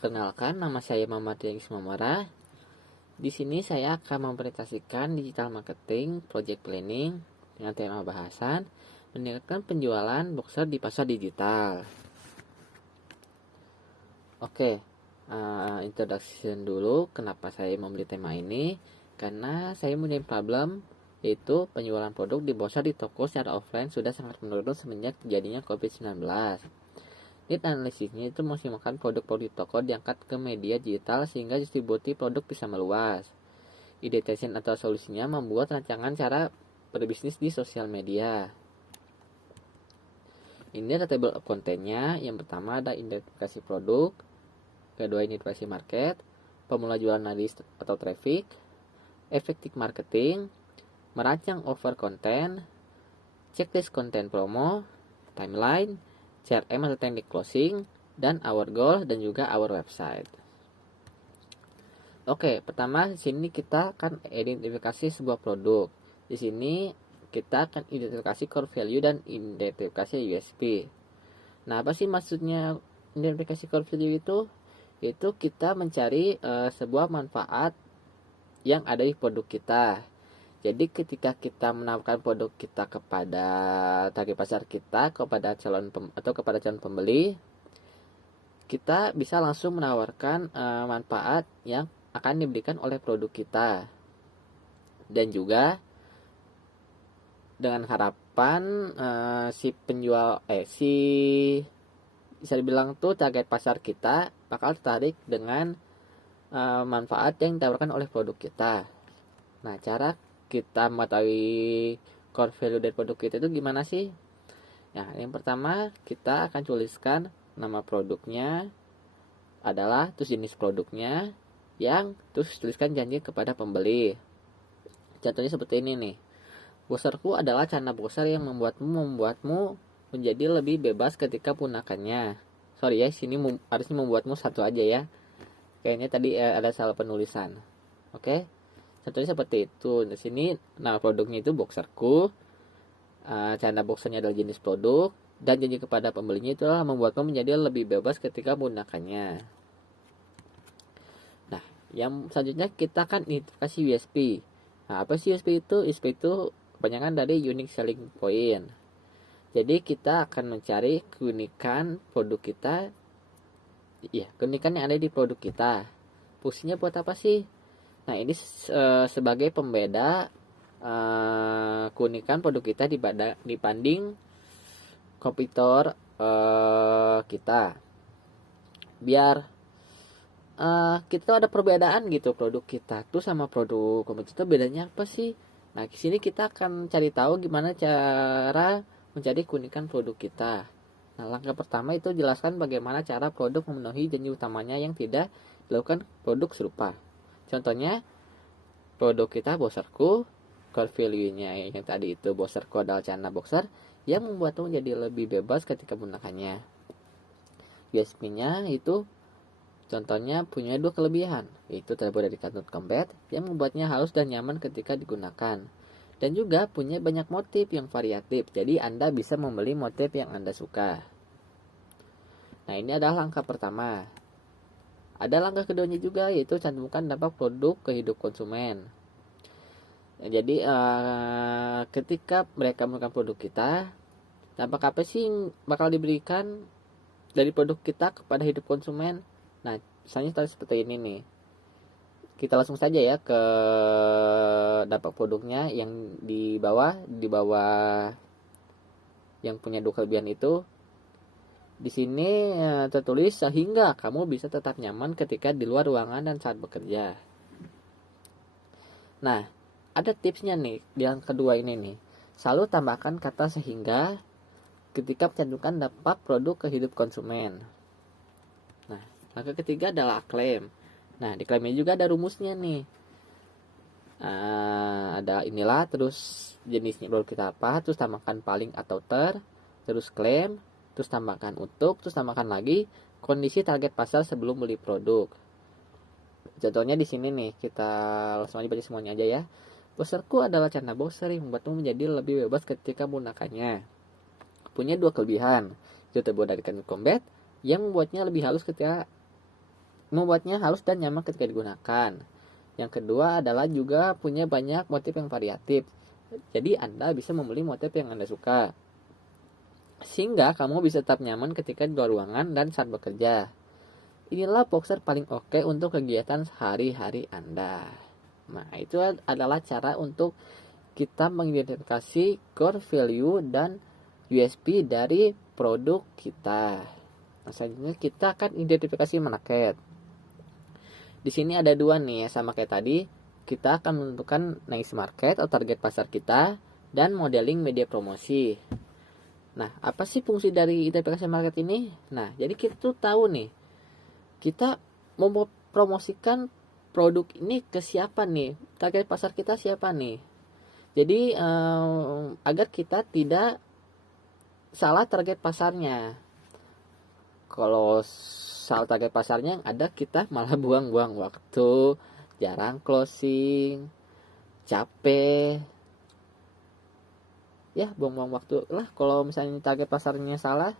Perkenalkan, nama saya Muhammad Yagis Mamara. Di sini saya akan mempresentasikan digital marketing, project planning dengan tema bahasan meningkatkan penjualan boxer di pasar digital. Oke, introduction dulu kenapa saya membeli tema ini. Karena saya punya problem, yaitu penjualan produk di boxer di toko secara offline sudah sangat menurun semenjak terjadinya COVID-19. Need analisisnya itu memaksimalkan produk-produk di toko diangkat ke media digital sehingga distribusi produk bisa meluas. Ideation atau solusinya membuat rancangan cara berbisnis di sosial media. Ini ada table of content-nya. Yang pertama ada identifikasi produk, kedua identifikasi market, pemula jualan list atau traffic, effective marketing, merancang offer konten, checklist konten promo, timeline, CRM atau teknik closing, dan our goal dan juga our website. Oke, pertama di sini kita akan identifikasi sebuah produk. Di sini kita akan identifikasi core value dan identifikasi USP. Nah, apa sih maksudnya identifikasi core value itu? Itu kita mencari sebuah manfaat yang ada di produk kita. Jadi ketika kita menawarkan produk kita kepada target pasar kita, kepada calon pembeli, kita bisa langsung menawarkan manfaat yang akan diberikan oleh produk kita. Dan juga dengan harapan bisa dibilang tuh target pasar kita bakal tertarik dengan manfaat yang ditawarkan oleh produk kita. Nah, cara kita mengetahui core value dari produk kita itu gimana sih? Nah, yang pertama kita akan tuliskan nama produknya adalah, terus jenis produknya, terus tuliskan janji kepada pembeli. Contohnya seperti ini nih. Boxerku adalah celana boxer yang membuatmu menjadi lebih bebas ketika menggunakannya. Sorry ya, sini harusnya membuatmu satu aja ya. Kayaknya tadi ada salah penulisan. Oke? Contohnya seperti itu. Di sini nama produknya itu boxerku. Celana boxernya adalah jenis produk, dan janji kepada pembelinya itu adalah membuatmu menjadi lebih bebas ketika menggunakannya. Nah, yang selanjutnya kita akan identifikasi USP. Nah, apa sih USP itu? USP itu kepanjangan dari unique selling point. Jadi kita akan mencari keunikan produk kita. Iya, keunikan yang ada di produk kita. Fungsinya buat apa sih? Nah, ini sebagai pembeda keunikan produk kita dibanding kompetitor kita. Biar kita ada perbedaan gitu produk kita tuh sama produk kompetitor, bedanya apa sih? Nah, di sini kita akan cari tahu gimana cara mencari keunikan produk kita. Nah, langkah pertama itu jelaskan bagaimana cara produk memenuhi janji utamanya yang tidak dilakukan produk serupa. Contohnya, produk kita boxerku, core value-nya yang tadi itu boxerku adalah celana boxer yang membuatmu menjadi lebih bebas ketika menggunakannya. USP-nya itu contohnya punya dua kelebihan, yaitu terbuat dari katun combat yang membuatnya halus dan nyaman ketika digunakan. Dan juga punya banyak motif yang variatif, jadi Anda bisa membeli motif yang Anda suka. Nah, ini adalah langkah pertama. Ada langkah keduanya juga, yaitu cantumkan dampak produk ke hidup konsumen. Jadi ketika mereka menggunakan produk kita, dampak apa sih yang bakal diberikan dari produk kita kepada hidup konsumen? Nah, misalnya seperti ini nih. Kita langsung saja ya ke dampak produknya yang di bawah yang punya dua kelebihan itu. Di sini tertulis sehingga kamu bisa tetap nyaman ketika di luar ruangan dan saat bekerja. Nah, ada tipsnya nih di yang kedua ini nih. Selalu tambahkan kata sehingga ketika mencantumkan dampak produk ke hidup konsumen. Nah, langkah ketiga adalah klaim. Nah, di klaimnya juga ada rumusnya nih. Ada inilah, terus jenisnya produk kita apa, terus tambahkan paling atau terus klaim, terus tambahkan untuk, terus tambahkan lagi kondisi target pasar sebelum beli produk. Contohnya di sini nih, kita langsung aja baca semuanya aja ya. Boxerku adalah celana boxer yang membuatmu menjadi lebih bebas ketika menggunakannya. Punya dua kelebihan, itu terbuat dari kain combat yang membuatnya lebih halus ketika membuatnya halus dan nyaman ketika digunakan. Yang kedua adalah juga punya banyak motif yang variatif. Jadi Anda bisa memilih motif yang Anda suka, sehingga kamu bisa tetap nyaman ketika di luar ruangan dan saat bekerja. Inilah boxer paling oke untuk kegiatan sehari-hari Anda. Nah, itu adalah cara untuk kita mengidentifikasi core value dan USP dari produk kita. Nah, selanjutnya kita akan identifikasi market. Di sini ada dua nih ya, sama kayak tadi. Kita akan menentukan niche market atau target pasar kita dan modeling media promosi. Nah, apa sih fungsi dari identifikasi market ini? Nah, jadi kita tuh tahu nih, kita mau promosikan produk ini ke siapa nih, target pasar kita siapa nih. Jadi agar kita tidak salah target pasarnya. Kalau salah target pasarnya yang ada, kita malah buang-buang waktu, jarang closing, capek, ya buang-buang waktu lah kalau misalnya target pasarnya salah.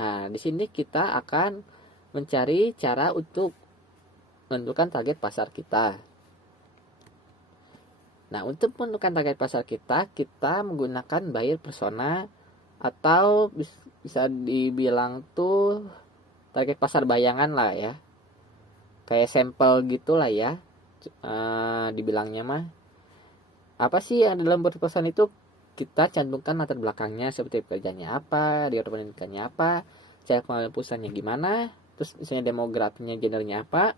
Nah, di sini kita akan mencari cara untuk menentukan target pasar kita. Nah, untuk menentukan target pasar kita, kita menggunakan buyer persona atau bisa dibilang tuh target pasar bayangan lah ya. Kayak sampel gitulah ya. Dibilangnya mah. Apa sih yang dalam buyer persona itu? Kita cantumkan latar belakangnya seperti pekerjaannya apa, dia pendidikannya apa, cara pengelolaan perusahaannya gimana, terus misalnya demografinya, gendernya apa,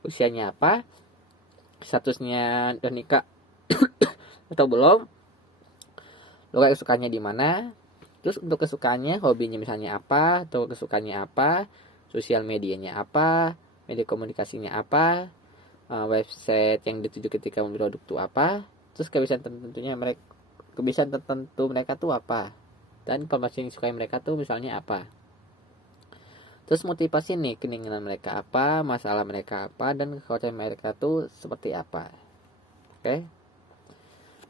usianya apa, statusnya udah nikah atau belum, lokasi kesukaannya di mana, terus untuk kesukaannya, hobinya misalnya apa, atau kesukaannya apa, sosial medianya apa, media komunikasinya apa, website yang dituju ketika membeli produk itu apa, terus kebiasaan tertentu mereka tuh apa, dan informasi yang disukai mereka tuh misalnya apa. Terus motivasi nih, keinginan mereka apa, masalah mereka apa, dan kekhawatiran mereka tuh seperti apa. Oke.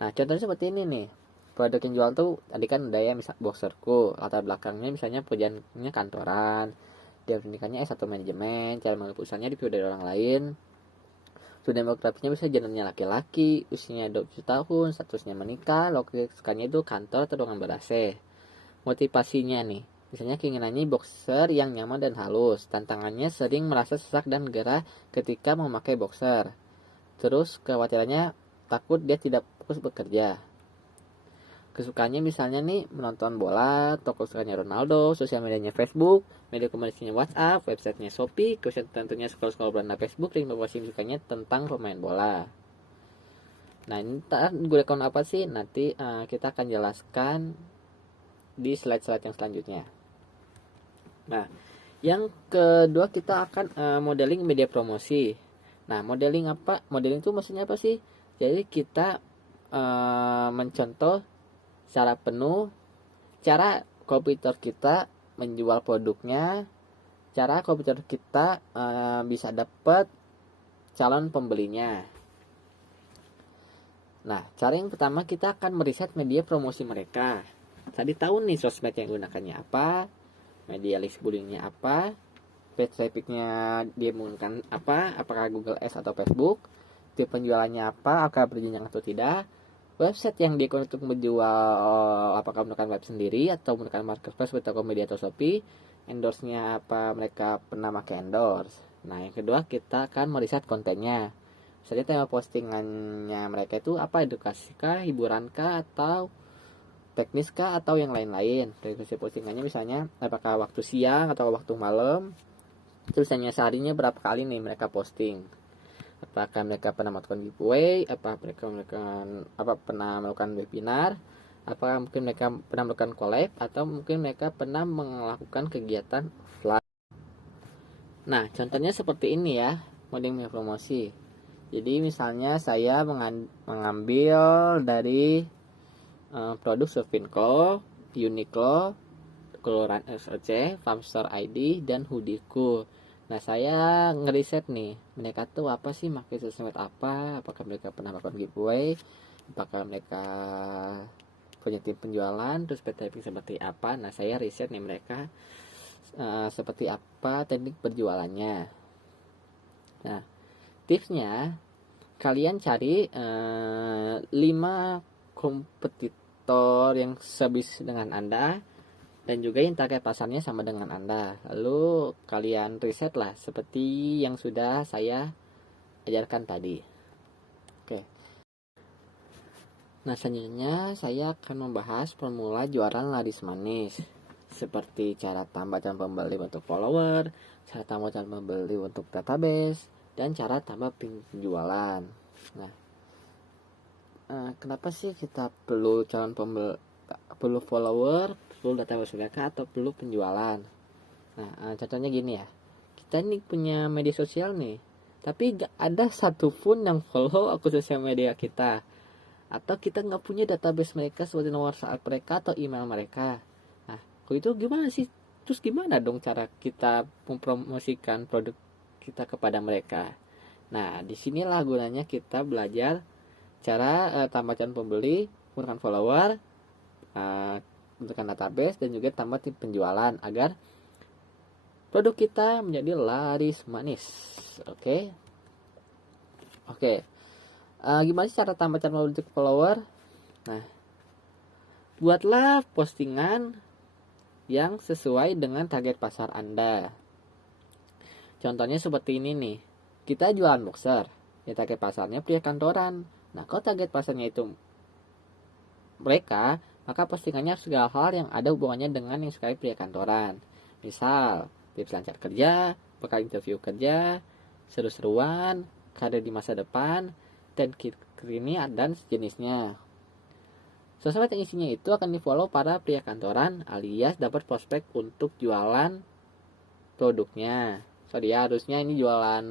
Nah, contohnya seperti ini nih. Produk yang jual tuh tadi kan udah ya, misal boxerku, latar belakangnya misalnya pekerjaannya kantoran, dia pendidikannya S1 manajemen, cara mengelola perusahaannya di dari orang lain. Sudah demografinya bisa gendernya laki-laki, usianya 27 tahun, statusnya menikah, lokasi kesukaannya itu kantor atau ruangan ber-AC. Motivasinya nih, misalnya keinginannya boxer yang nyaman dan halus, tantangannya sering merasa sesak dan gerah ketika memakai boxer. Terus kekhawatirannya takut dia tidak fokus bekerja. Kesukaannya misalnya nih menonton bola, toko kesukaannya Ronaldo, sosial medianya Facebook, media komunikasinya WhatsApp, websitenya Shopee, kemudian tentunya scroll beranda Facebook, dan informasi sukanya tentang pemain bola. Nah, ini gunakan apa sih? Nanti kita akan jelaskan di slide-slide yang selanjutnya. Nah, yang kedua kita akan modeling media promosi. Nah, modeling apa? Modeling itu maksudnya apa sih? Jadi kita mencontoh secara penuh cara komputer kita menjual produknya, cara komputer kita bisa dapat calon pembelinya. Nah, cara yang pertama kita akan meriset media promosi mereka. Tadi tahu nih sosmed yang gunakannya apa, media list bullingnya apa, page trafficnya dia menggunakan apa, apakah Google Ads atau Facebook, tipe penjualannya apa, apakah berjenjang atau tidak, website yang dia untuk menjual apakah menggunakan web sendiri atau menggunakan marketplace seperti Tokopedia atau Shopee, endorse-nya apa mereka pernah pakai endorse. Nah, yang kedua kita akan meriset kontennya. Misalnya tema postingannya mereka itu apa, edukasi kah, hiburan kah, atau teknis kah, atau yang lain-lain. Frekuensi postingannya misalnya apakah waktu siang atau waktu malam, terus hanya seharinya berapa kali nih mereka posting. Apakah mereka pernah melakukan giveaway, pernah melakukan webinar, apakah mungkin mereka pernah melakukan collab, atau mungkin mereka pernah melakukan kegiatan offline. Nah, contohnya seperti ini ya, modeling promosi. Jadi misalnya saya mengambil dari produk Sofinco, Uniqlo, Coloran SOC, Farmstore ID, dan Hoodieku. Nah, saya ngeriset nih, mereka tuh apa sih, pakai sosmed apa, apakah mereka pernah melakukan giveaway, apakah mereka punya tim penjualan, terus traffic seperti apa. Nah, saya riset nih mereka seperti apa teknik berjualannya. Nah, tipsnya kalian cari 5 kompetitor yang sebis dengan Anda dan juga yang target pasarnya sama dengan Anda. Lalu kalian riset lah seperti yang sudah saya ajarkan tadi. Oke. Nah, selanjutnya saya akan membahas formula jualan laris manis. Seperti cara tambah calon pembeli untuk follower, cara tambah calon pembeli untuk database, dan cara tambah penjualan. Nah, kenapa sih kita perlu calon pembeli, perlu follower, perlu database mereka, atau perlu penjualan? Nah, contohnya gini ya, kita ini punya media sosial nih, tapi gak ada satupun yang follow akun sosial media kita, atau kita nggak punya database mereka seperti nomor WhatsApp mereka atau email mereka. Nah, kalau itu gimana sih? Terus gimana dong cara kita mempromosikan produk kita kepada mereka? Nah, disinilah gunanya kita belajar cara tambah calon pembeli, menggunakan follower, menggunakan database, dan juga tambah tim penjualan agar produk kita menjadi laris manis. Oke. Gimana sih cara tambah calon untuk follower? Nah, buatlah postingan yang sesuai dengan target pasar Anda. Contohnya seperti ini nih. Kita jualan boxer. Ya, target pasarnya pria kantoran. Nah, kalau target pasarnya itu mereka, maka postingannya segala hal yang ada hubungannya dengan yang sekali pria kantoran. Misal, tips lancar kerja, bekal interview kerja, seru-seruan, karir di masa depan, dan kekinian dan sejenisnya. Sosmed yang isinya itu akan di-follow para pria kantoran alias dapat prospek untuk jualan produknya. Sorry ya, harusnya ini jualan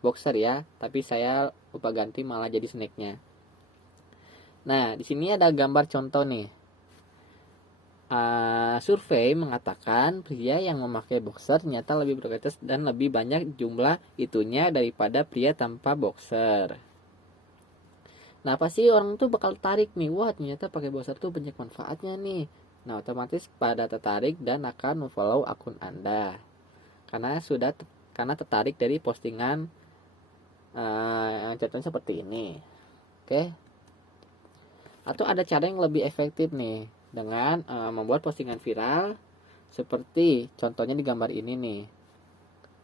boxer ya, tapi saya lupa ganti malah jadi snacknya. Nah, di sini ada gambar contoh nih. Survei mengatakan pria yang memakai boxer ternyata lebih berkualitas dan lebih banyak jumlah itunya daripada pria tanpa boxer. Nah, pasti orang tuh bakal tarik nih, wah ternyata pakai boxer tuh banyak manfaatnya nih. Nah, otomatis pada tertarik dan akan memfollow akun Anda. Karena tertarik dari postingan yang contohnya seperti ini. Oke. Atau ada cara yang lebih efektif nih dengan membuat postingan viral seperti contohnya di gambar ini nih.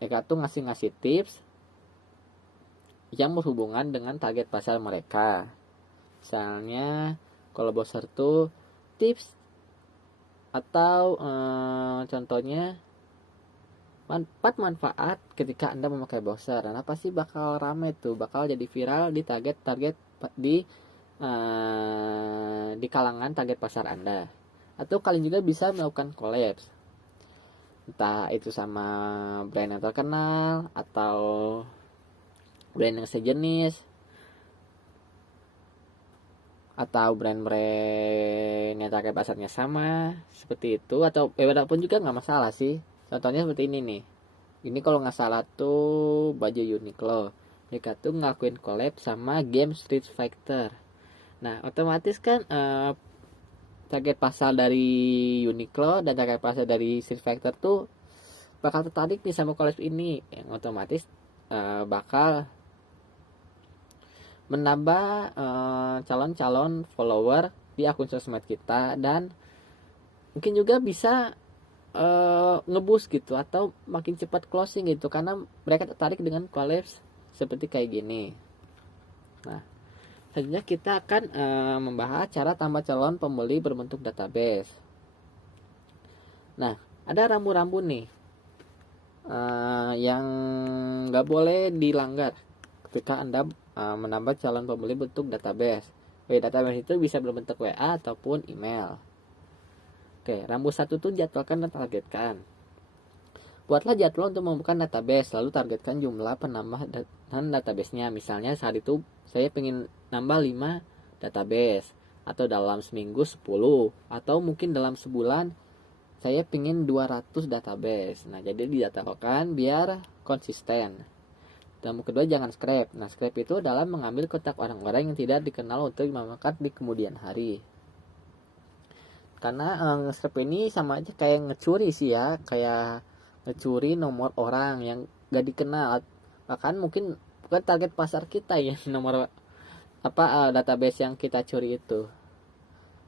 Mereka tuh ngasih tips yang berhubungan dengan target pasar mereka. Misalnya kalau boxer tuh tips atau contohnya manfaat ketika Anda memakai boxer. Nah, pasti bakal rame tuh, bakal jadi viral di target di kalangan target pasar Anda. Atau kalian juga bisa melakukan collab, entah itu sama brand yang terkenal atau brand yang sejenis, atau brand-brand yang target pasarnya sama seperti itu, atau walaupun juga nggak masalah sih. Contohnya seperti ini nih, ini kalau nggak salah tuh baju Uniqlo, mereka tuh ngelakuin collab sama game Street Fighter. Nah, otomatis kan target pasar dari Uniqlo dan target pasar dari Street Fighter tuh bakal tertarik nih sama collab ini, yang otomatis bakal menambah calon-calon follower di akun sosmed kita, dan mungkin juga bisa ngeboost gitu atau makin cepat closing gitu karena mereka tertarik dengan collab seperti kayak gini. Nah, selanjutnya kita akan membahas cara tambah calon pembeli berbentuk database. Nah, ada rambu-rambu nih yang nggak boleh dilanggar ketika Anda menambah calon pembeli bentuk database. Database itu bisa berbentuk WA ataupun email. Oke, rambu 1 tuh jadwalkan dan targetkan. Buatlah jadwal untuk membuka database, lalu targetkan jumlah penambahan database-nya. Misalnya saat itu saya pengen nambah 5 database, atau dalam seminggu 10, atau mungkin dalam sebulan saya pengen 200 database. Nah, jadi dijadwalkan biar konsisten. Dan kedua, jangan scrap. Nah, scrap itu adalah mengambil kontak orang-orang yang tidak dikenal untuk dimanfaatkan di kemudian hari. Karena nge-scrap ini sama aja kayak ngecuri sih ya, kayak ngecuri nomor orang yang gak dikenal. bahkan mungkin bukan target pasar kita ya nomor database yang kita curi itu.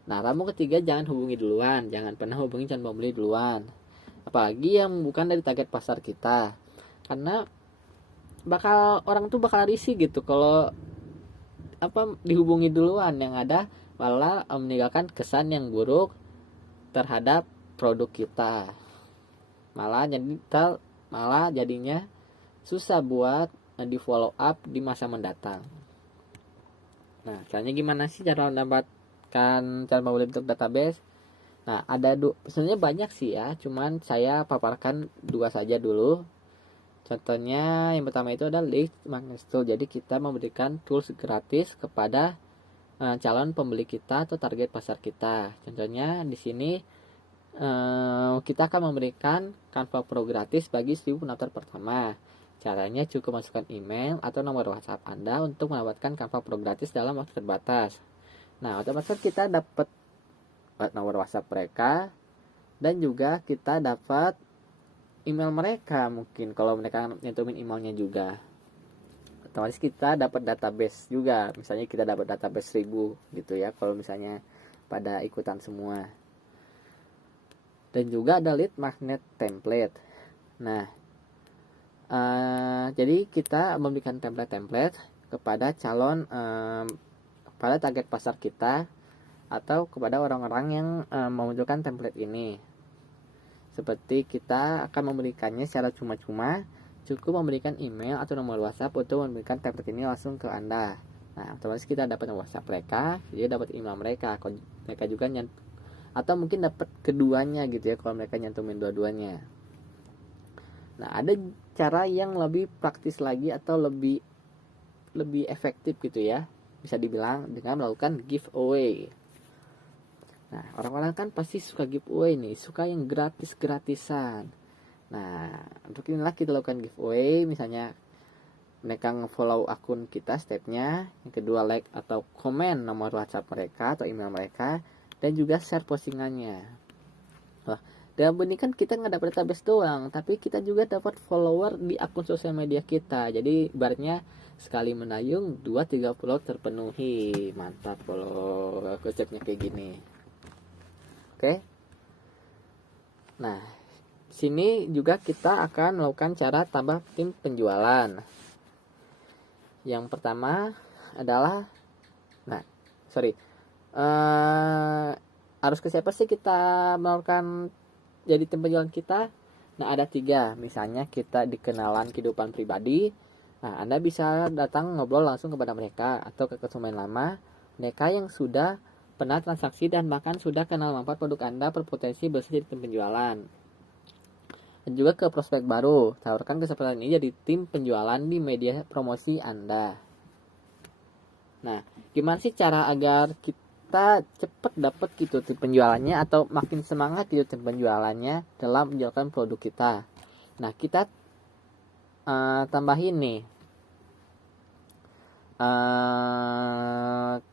Nah, ramu ketiga, jangan hubungi duluan, jangan pernah hubungi calon pembeli duluan, apalagi yang bukan dari target pasar kita, karena orang tuh bakal risih gitu kalau dihubungi duluan, yang ada malah meninggalkan kesan yang buruk terhadap produk kita, malah jadinya susah buat di follow up di masa mendatang. Nah, caranya gimana sih cara mendapatkan cara membentuk database? Nah, sebenarnya banyak sih ya, cuman saya paparkan 2 saja dulu. Contohnya yang pertama itu adalah Lead Magnet Tool. Jadi kita memberikan tools gratis kepada calon pembeli kita atau target pasar kita. Contohnya di sini kita akan memberikan Canva Pro gratis bagi 1000 pendaftar pertama. Caranya cukup masukkan email atau nomor WhatsApp Anda untuk mendapatkan Canva Pro gratis dalam waktu terbatas. Nah, otomatis kita dapat nomor WhatsApp mereka dan juga kita dapat email mereka, mungkin kalau mereka nyentuhin emailnya juga. Otomatis kita dapat database juga. Misalnya kita dapat database 1000 gitu ya, kalau misalnya pada ikutan semua. Dan juga ada lead magnet template. Nah, jadi kita memberikan template kepada calon pada target pasar kita atau kepada orang-orang yang memunculkan template ini. Seperti kita akan memberikannya secara cuma-cuma, cukup memberikan email atau nomor WhatsApp untuk memberikan template ini langsung ke Anda. Nah, otomatis kita dapat nomor WhatsApp mereka, jadi dapat email mereka. Mereka juga atau mungkin dapat keduanya gitu ya kalau mereka nyantumin dua-duanya. Nah, ada cara yang lebih praktis lagi atau lebih efektif gitu ya, bisa dibilang dengan melakukan giveaway. Nah, orang-orang kan pasti suka giveaway nih, suka yang gratis-gratisan. Nah, untuk inilah kita lakukan giveaway. Misalnya mereka nge-follow akun kita, stepnya yang kedua like atau komen nomor WhatsApp mereka atau email mereka, dan juga share postingannya. Wah, dalam ini kan kita nggak dapat database doang, tapi kita juga dapat follower di akun sosial media kita. Jadi ibaratnya sekali menayung 2-3 follow terpenuhi. Mantap kalau konsepnya kayak gini. Oke. Nah, sini juga kita akan melakukan cara tambah tim penjualan. Yang pertama adalah harus ke siapa sih kita melakukan jadi tim penjualan kita? Nah, ada 3. Misalnya kita dikenalan kehidupan pribadi. Nah, Anda bisa datang ngobrol langsung kepada mereka, atau ke konsumen lama, mereka yang sudah pernah transaksi dan bahkan sudah kenal manfaat produk Anda berpotensi besar jadi tim penjualan. Dan juga ke prospek baru, tawarkan kesempatan ini jadi tim penjualan di media promosi Anda. Nah, gimana sih cara agar kita cepat dapat gitu tim penjualannya atau makin semangat gitu tim penjualannya dalam menjualkan produk kita? Nah, kita tambahin nih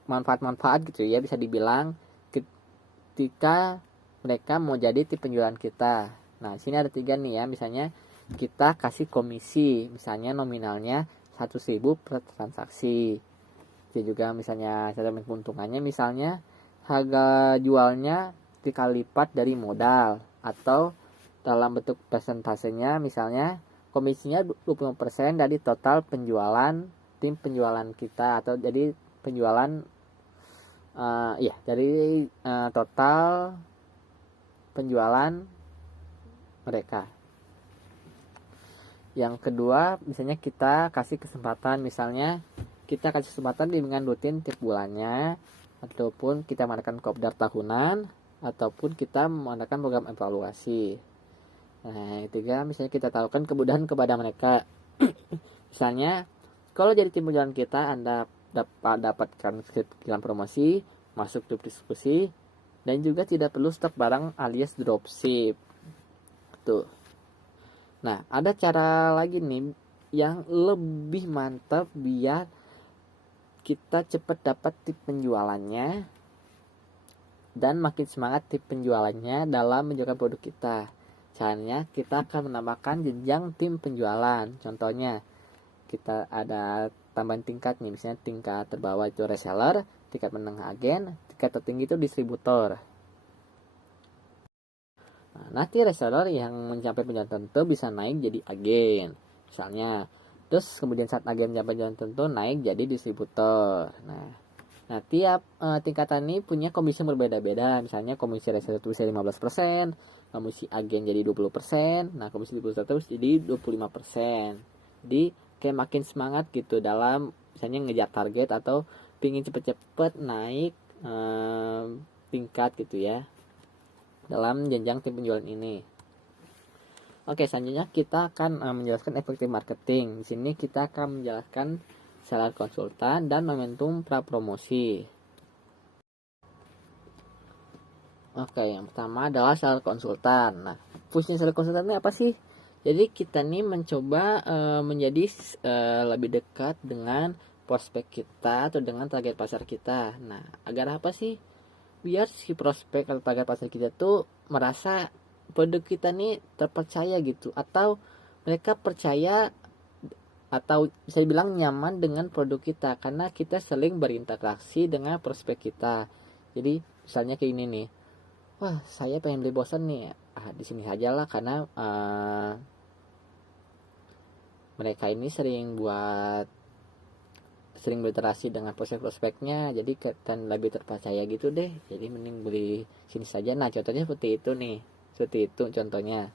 manfaat-manfaat gitu ya, bisa dibilang ketika mereka mau jadi tim penjualan kita. Nah, sini ada 3 nih ya, misalnya kita kasih komisi, misalnya nominalnya 1.000 per transaksi. Jadi juga misalnya cara keuntungannya, misalnya harga jualnya 3 kali lipat dari modal, atau dalam bentuk persentasenya misalnya komisinya 20% dari total penjualan tim penjualan kita, atau jadi penjualan dari total penjualan mereka. Yang kedua, misalnya kita kasih kesempatan, misalnya kita kasih kesempatan dengan rutin tiap bulannya, ataupun kita mengadakan kopdar tahunan, ataupun kita mengadakan program evaluasi. Nah, ketiga, misalnya kita tawarkan kemudahan kepada mereka. Misalnya kalau jadi tim penjualan kita, Anda dapatkan iklan promosi, masuk grup diskusi, dan juga tidak perlu stok barang alias dropship. Tuh. Nah, ada cara lagi nih yang lebih mantap biar kita cepat dapat tip penjualannya dan makin semangat tip penjualannya dalam menjualkan produk kita. Caranya kita akan menambahkan jenjang tim penjualan. Contohnya, kita ada tambahan tingkat nih, misalnya tingkat terbawah itu reseller, tingkat menengah agen, tingkat tertinggi itu distributor. Nah, nanti reseller yang mencapai penjualan tertentu bisa naik jadi agen misalnya, terus kemudian saat agen mencapai penjualan tertentu naik jadi distributor. Nah tiap tingkatan ini punya komisi yang berbeda-beda, misalnya komisi reseller itu bisa 15%, komisi agen jadi 20%, nah komisi distributor terus jadi 25%. Jadi kayak makin semangat gitu dalam misalnya ngejar target atau pingin cepet-cepet naik tingkat gitu ya dalam jenjang tim penjualan ini. Oke, selanjutnya kita akan menjelaskan efektif marketing. Di sini kita akan menjelaskan seller konsultan dan momentum pra promosi. Oke, yang pertama adalah seller konsultan. Nah, fungsi seller konsultan ini apa sih? Jadi kita nih mencoba menjadi lebih dekat dengan prospek kita atau dengan target pasar kita. Nah, agar apa sih? Biar si prospek atau target pasar kita tuh merasa produk kita nih terpercaya gitu, atau mereka percaya atau bisa dibilang nyaman dengan produk kita karena kita sering berinteraksi dengan prospek kita. Jadi misalnya kayak ini nih, wah saya pengen beli bosan nih, di sini aja lah karena mereka ini sering berinteraksi dengan prospek-prospeknya, jadi dan lebih terpercaya gitu deh, jadi mending beli sini saja. Nah contohnya seperti itu nih, seperti itu contohnya.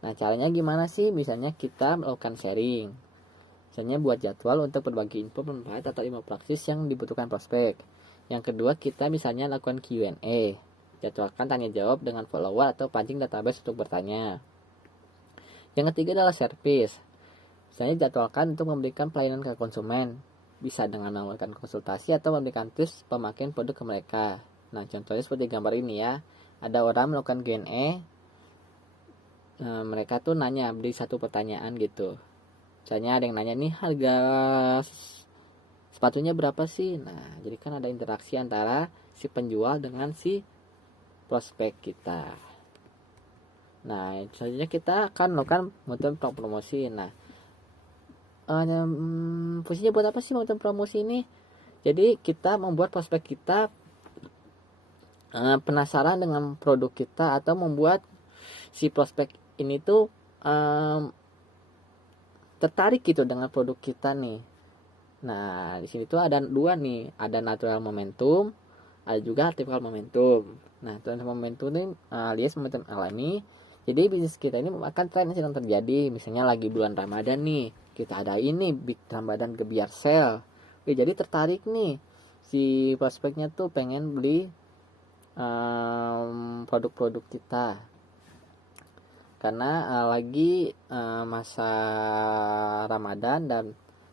Nah caranya gimana sih? Misalnya kita melakukan sharing, misalnya buat jadwal untuk berbagi info bermanfaat atau ilmu praktis yang dibutuhkan prospek. Yang kedua kita misalnya lakukan Q&A, jadwalkan tanya jawab dengan follower atau pancing database untuk bertanya. Yang ketiga adalah service, misalnya jadwalkan untuk memberikan pelayanan ke konsumen, bisa dengan melakukan konsultasi atau memberikan tips pemakaian produk ke mereka. Nah contohnya seperti gambar ini ya, ada orang melakukan Q&A, mereka tuh nanya beri satu pertanyaan gitu. Misalnya ada yang nanya nih, harga sepatunya berapa sih? Nah jadi kan ada interaksi antara si penjual dengan si prospek kita. Nah selanjutnya kita akan melakukan momentum promosi. Nah fungsinya buat apa sih momentum promosi ini? Jadi kita membuat prospek kita penasaran dengan produk kita, atau membuat si prospek ini tuh tertarik gitu dengan produk kita nih. Nah di sini tuh ada dua nih, ada natural momentum, ada juga artificial momentum. Nah natural momentum ini alias momentum alami. Jadi bisnis kita ini akan tren yang sedang terjadi. Misalnya lagi bulan Ramadan nih, kita ada ini big Ramadan gebiar sale. Jadi tertarik nih si prospeknya tuh pengen beli produk-produk kita karena lagi masa Ramadan dan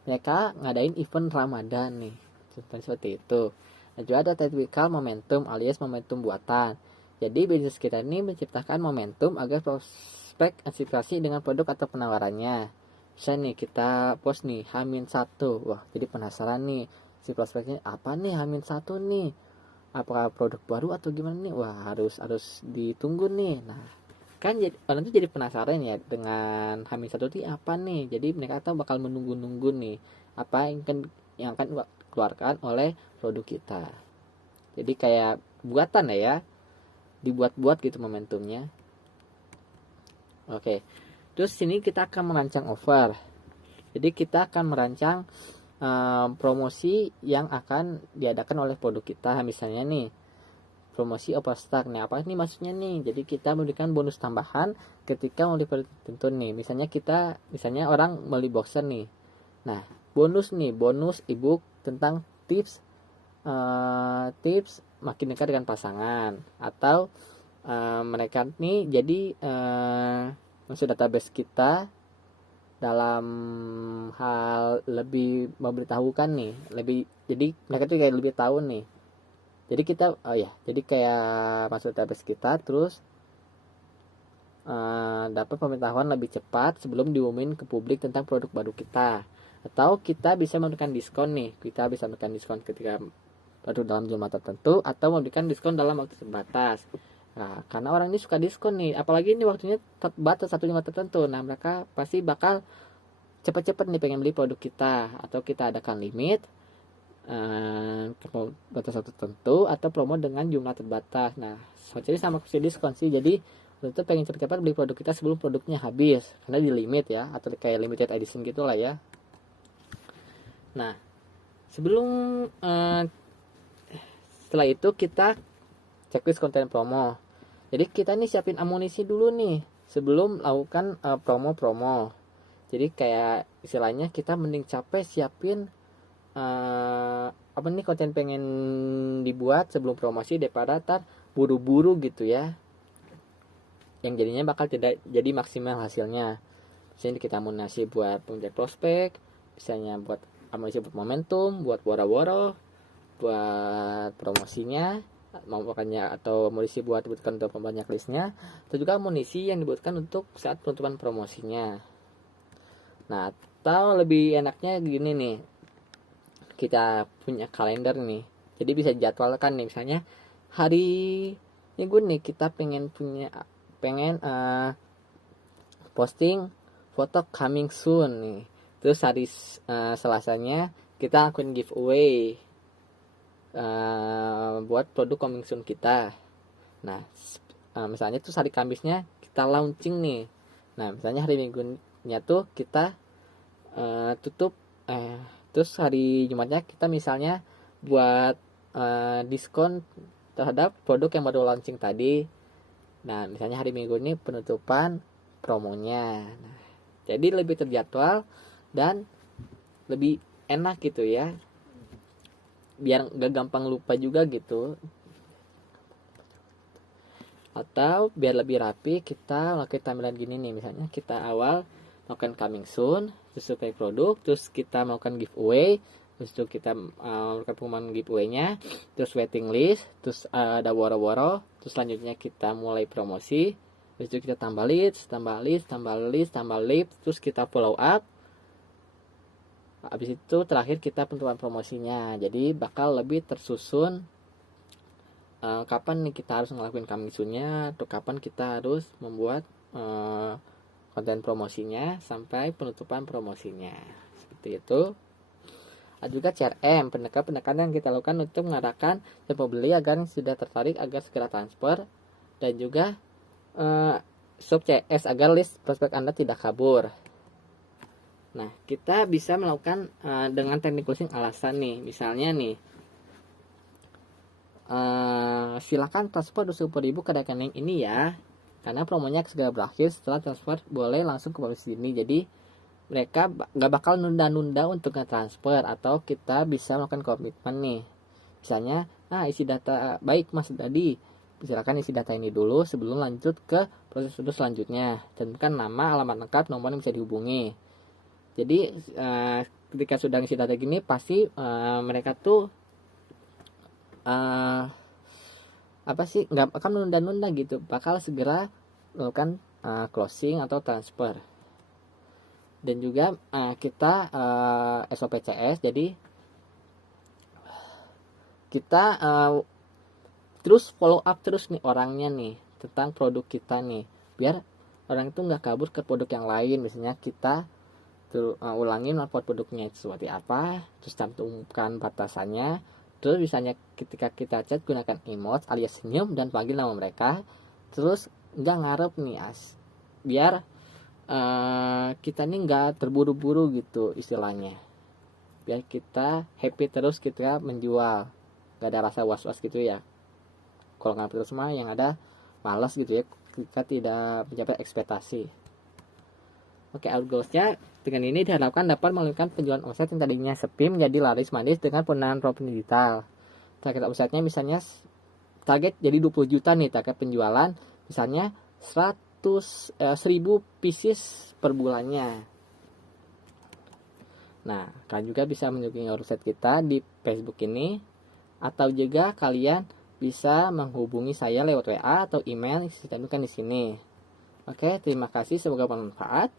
mereka ngadain event Ramadan nih, seperti itu. Dan juga ada tactical momentum alias momentum buatan. Jadi bisnis kita ini menciptakan momentum agar prospek antisipasi dengan produk atau penawarannya. Misalnya nih kita post nih H-1, wah jadi penasaran nih si prospeknya apa nih H-1 nih, apakah produk baru atau gimana nih, wah harus ditunggu nih. Nah kan jadi orang tuh jadi penasaran ya dengan H-1 itu apa nih, jadi mereka tuh bakal menunggu-nunggu nih apa yang akan keluarkan oleh produk kita. Jadi kayak buatan ya, dibuat-buat gitu momentumnya. Oke, terus sini kita akan merancang offer. Jadi kita akan merancang promosi yang akan diadakan oleh produk kita. Misalnya nih promosi overstock. Nah apa ini maksudnya nih? Jadi kita memberikan bonus tambahan ketika membeli produk tertentu nih. Misalnya orang beli boxer nih. Nah bonus ebook tentang tips makin dekat dengan pasangan, atau mereka nih jadi masuk database kita dalam hal lebih memberitahukan nih, jadi mereka tuh kayak lebih tahu nih. Jadi kita jadi kayak masuk database kita, terus dapat pemberitahuan lebih cepat sebelum diumumin ke publik tentang produk baru kita. Atau kita bisa memberikan diskon nih, kita bisa memberikan diskon ketika baru dalam jumlah tertentu, atau memberikan diskon dalam waktu terbatas. Nah, karena orang ini suka diskon nih, apalagi ini waktunya terbatas satu jumlah tertentu. Nah, mereka pasti bakal cepat-cepat nih pengen beli produk kita, atau kita adakan limit batas waktu tertentu atau promo dengan jumlah terbatas. Nah, jadi sama seperti diskon sih. Jadi itu pengen cepat-cepat beli produk kita sebelum produknya habis, karena di limit ya, atau kayak limited edition gitulah ya. Nah, sebelum setelah itu kita checklist konten promo. Jadi kita nih siapin amunisi dulu nih sebelum melakukan promo-promo. Jadi kayak istilahnya kita mending capek siapin apa nih konten pengen dibuat sebelum promosi daripada tar buru-buru gitu ya, yang jadinya bakal tidak jadi maksimal hasilnya. Misalnya kita amunisi buat pengejar prospek, misalnya buat amunisi buat momentum, buat woro-woro, buat promosinya, makanya atau amunisi buat dibutuhkan untuk membanyak listnya, atau juga amunisi yang dibutuhkan untuk saat penutupan promosinya. Nah, atau lebih enaknya gini nih, kita punya kalender nih, jadi bisa jadwalkan nih, misalnya hari minggu nih kita pengen posting foto coming soon nih, terus hari Selasanya kita lakuin giveaway buat produk coming soon kita. Nah, misalnya tuh hari Kamisnya kita launching nih. Nah, misalnya hari Minggunya tuh kita tutup, terus hari Jumatnya kita misalnya buat diskon terhadap produk yang baru launching tadi. Nah, misalnya hari Minggu ini penutupan promonya. Nah, jadi lebih terjadwal dan lebih enak gitu ya, biar gak gampang lupa juga gitu. Atau biar lebih rapi, kita melakukan tampilan gini nih, misalnya kita awal melakukan coming soon, terus survei produk, terus kita melakukan giveaway, terus itu kita melakukan pengumuman giveaway-nya, terus waiting list, terus ada woro-woro, terus selanjutnya kita mulai promosi, terus itu kita tambah list, terus kita follow up. Habis itu terakhir kita penutupan promosinya. Jadi bakal lebih tersusun kapan nih kita harus ngelakuin coming soon-nya, atau kapan kita harus membuat konten promosinya sampai penutupan promosinya. Seperti itu. Ada juga CRM, pendekatan yang kita lakukan untuk mengarahkan pembeli agar sudah tertarik agar segera transfer, dan juga sub CS agar list prospek Anda tidak kabur. Nah, kita bisa melakukan dengan teknik closing alasan nih. Misalnya nih, silakan transfer 20.000 ke rekening ini ya, karena promonya segera berakhir. Setelah transfer boleh langsung ke posisi ini. Jadi mereka gak bakal nunda-nunda untuk nge-transfer, atau kita bisa melakukan komitmen nih. Misalnya, isi data, baik Mas tadi, silakan isi data ini dulu sebelum lanjut ke proses selanjutnya. Tentukan nama, alamat lengkap, nomor yang bisa dihubungi. Jadi ketika sudah ngisi data gini, pasti mereka tuh nggak akan menunda-nunda gitu, bakal segera melakukan closing atau transfer. Dan juga kita SOP CS, jadi kita terus follow up terus nih orangnya nih tentang produk kita nih, biar orang itu nggak kabur ke produk yang lain. Misalnya kita ulangin produknya itu seperti apa, terus cantumkan batasannya, terus misalnya ketika kita chat gunakan emote alias senyum dan panggil nama mereka, terus nggak ngarep nih biar kita nih nggak terburu-buru gitu istilahnya, biar kita happy terus kita menjual, nggak ada rasa was-was gitu ya. Kalau nggak terus mah yang ada malas gitu ya, kita tidak mencapai ekspektasi. Oke, outgoalsnya dengan ini diharapkan dapat mengalirkan penjualan omset yang tadinya sepi menjadi laris manis dengan penggunaan profit digital. Target omsetnya misalnya target jadi 20 juta nih target penjualan, misalnya 1000 pieces per bulannya. Nah, kalian juga bisa mengunjungi website kita di Facebook ini, atau juga kalian bisa menghubungi saya lewat WA atau email yang saya cantumkan di sini. Oke, terima kasih, semoga bermanfaat.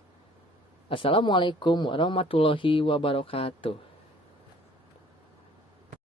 Assalamualaikum warahmatullahi wabarakatuh.